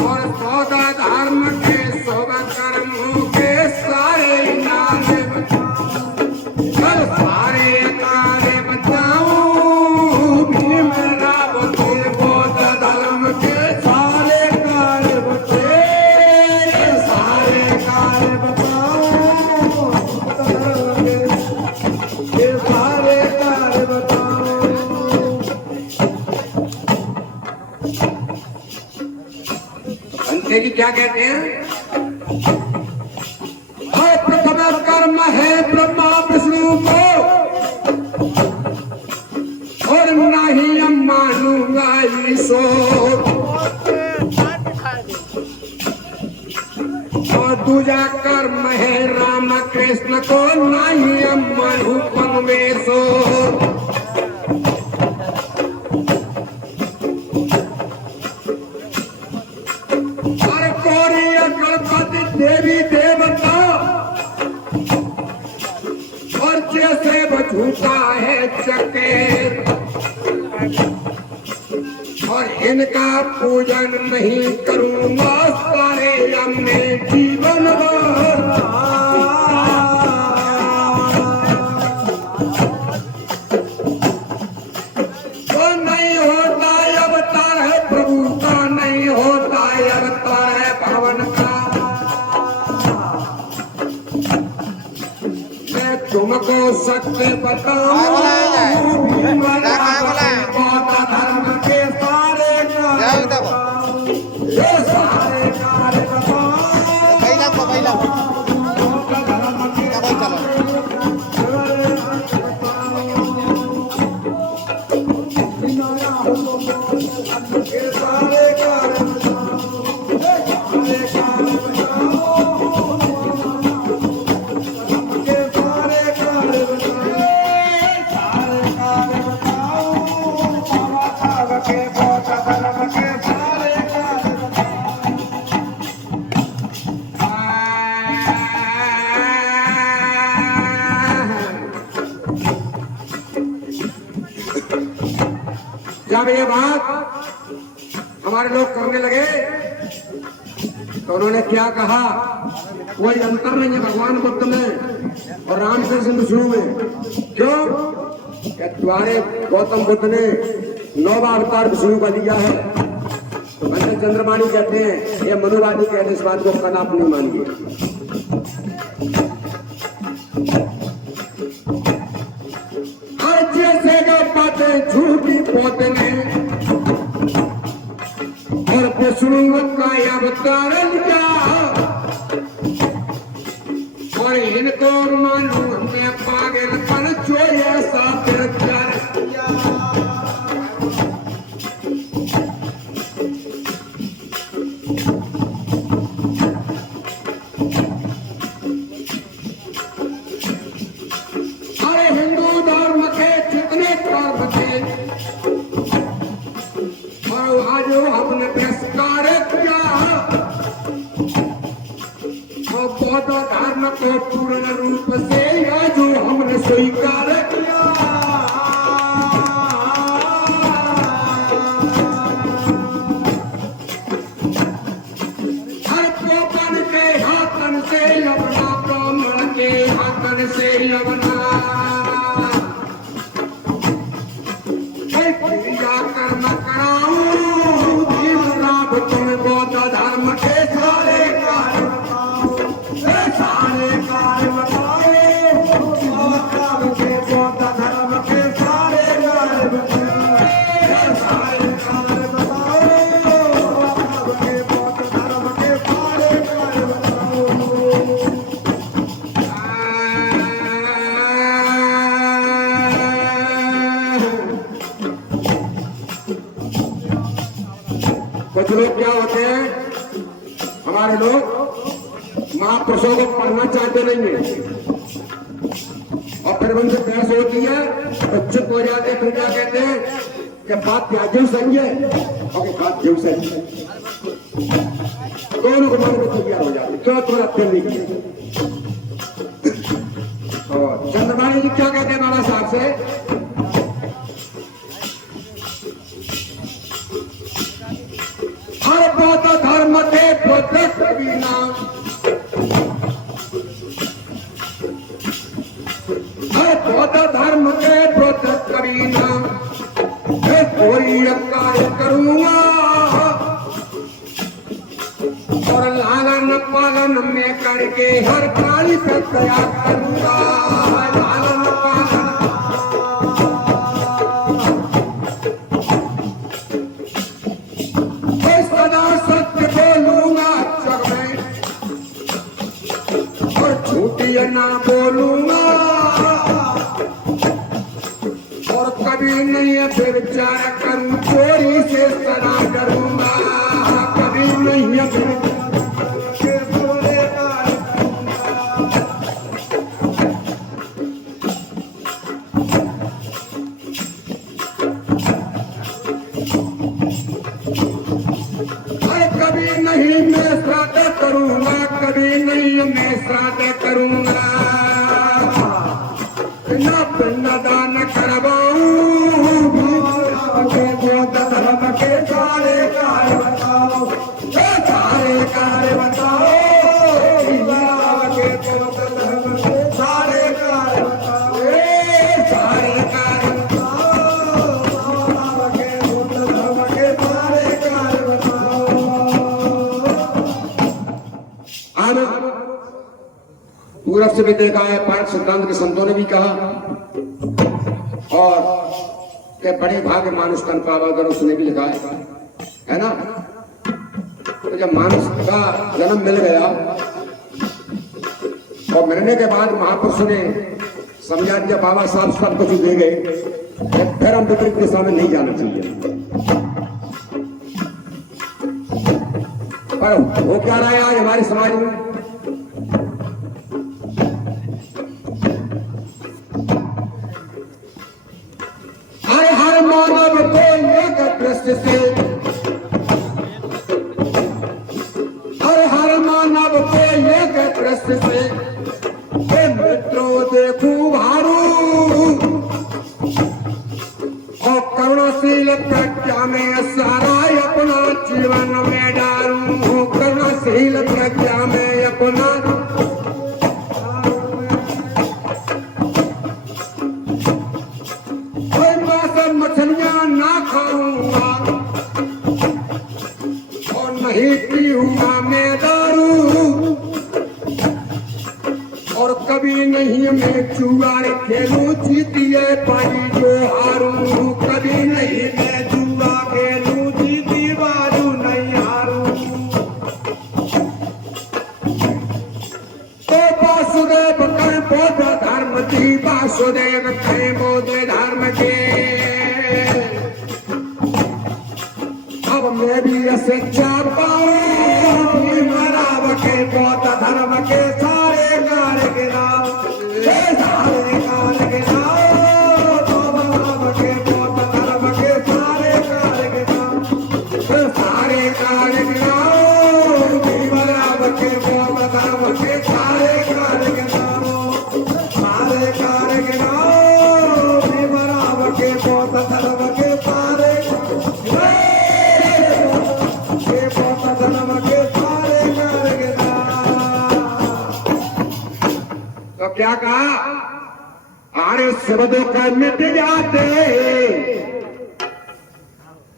और सौदा धर्म के सौदा कर्मों के सारे नारे बताओ, सारे नारे बताओ। भीम राव के बौद्ध धर्म के सारे कार्य बताए, सारे कार्य बताओ। ये सारे कार्य बताओ। अंते जी क्या कहते हैं? प्रथम कर्म है ब्रह्मा विष्णु को, और नहीं हम मानूंगा ईश्वर। और दूजा कर्म है राम कृष्ण को, नहीं हम मानू परमेश्वर। गणपति देवी देवता और जैसे झूठा है चकेर, और इनका पूजन नहीं करूंगा सारे अपने जीवन भर। तो नहीं होता अवतार है प्रभु का, नहीं होता अवतार है भवन का। मैं तुमको सत्य बताऊं, बौद्ध धर्म के सारे कार्य बताओ, ये सारे कार्य बताओ। बौद्ध धर्म के सारे कार्य जब ये बात हमारे लोग करने लगे तो उन्होंने क्या कहा? कोई अंतर नहीं है भगवान बुद्ध में और रामकृष्ण विष्णु में। क्यों? तुम्हारे गौतम बुद्ध ने 9 अवतार विष्णु का लिया है। तो भंजन चंद्रमाणी कहते हैं, ये मनुवादी कहते हैं, इस बात को कल आप नहीं मानिए। झूठी पोतने और विष्णु का अवतार लिया, और इनको मानो हमने पागलपन जो ऐसा प्रचार किया। अरे हिंदू धर्म के जितने कर्म थे आज हमने तिरस्कार किया, और बौद्ध धर्म को पूर्ण रूप से जो हमने स्वीकार किया। हर कोपन के हाथन से अपना, ब्राह्मण के हाथन से अपना कर्म कराऊं। भीम राव तुम बौद्ध धर्म के सारे कार्य बताओ, सारे कार्य बताओ। बौद्ध धर्म के सारे कार्य बताओ, सारे कार्य बताओ। बौद्ध धर्म के सारे कार्य बताओ। कुछ लोग क्या होते हैं, हमारे लोग महापुरुषों को पढ़ना चाहते नहीं है, और फिर उनसे बहस होती है तो चुप हो जाते। फिर क्या कहते हैं कि बात त्याज्य सही है, और बात जीव सही है। दोनों को मन को तैयार हो जाते। क्यों तुम्हारा अध्ययन नहीं किया? और चंद्रमाणी जी क्या कहते हैं महाराज साहब से? प्रोदक कबीना बौद्ध धर्म के प्रोदक कबीना कोई कार्य करूंगा और लालन पालन में करके हर प्राणी का त्याग करूंगा। लालन पालन सदा सत्य बोलूंगा जग में और झूठी ना बोलूंगा और कभी नहीं व्यभिचार करूं चोरी से सदा डरूंगा। कभी नहीं मैं श्राद्ध करूंगा कभी नहीं मैं श्राद्ध करूंगा बिना पिंडदान करवाऊं बौद्ध धर्म के सारे कार्य बताओ सारे कार्य बताओ के बौद्ध धर्म के सारे कार्य बताओ सारे कार्य बताओ के बौद्ध धर्म के सारे कार्य बताओ। पूरब से भी देखा है पांच सिद्धांत के संतों ने भी कहा और के बड़े भाग्य मानुष तन पावा अगर उसने भी लिखा है ना। तो जब मानुष का जन्म मिल गया और मिलने के बाद महापुरुषों ने समझा दिया बाबा साहब सब कुछ दे गए फिर हम विपरीत दिशा में नहीं जाना चाहिए। पर वो क्या रहा है आज हमारे समाज में हर मानव को एक दृष्टि से हर मानव को एक दृष्टि से मित्रों देखूं भारू और करुणाशील प्रज्ञा में सारा अपना जीवन में डालूं। करुणाशील प्रज्ञा में अपना मछलियां ना खाऊंगा और नहीं पीऊंगा मैं दारू और कभी नहीं मैं जुआ खेलूं जीतिए पानी जो हारूं। कभी नहीं मैं जुआ खेलूं जीती बाजू नहीं हारूं। तो वासुदेव कह बौद्ध धर्म की वासुदेव कह बौद्ध धर्म के अब मैं भी शिक्षा पाऊं मराव के बौद्ध धर्म के सारे कार्य गिराओ सारे कार्य गिराओ मराव के बौद्ध धर्म के सारे कार्य गिराओ सारे कार्य गिराओ मराव के बौद्ध धर्म के सारे कार्य गिराओ सारे कार्य गिराओ मराव के बौद्ध धर्म के सारे तो क्या कहा आर्य शब्दों का मिट जाते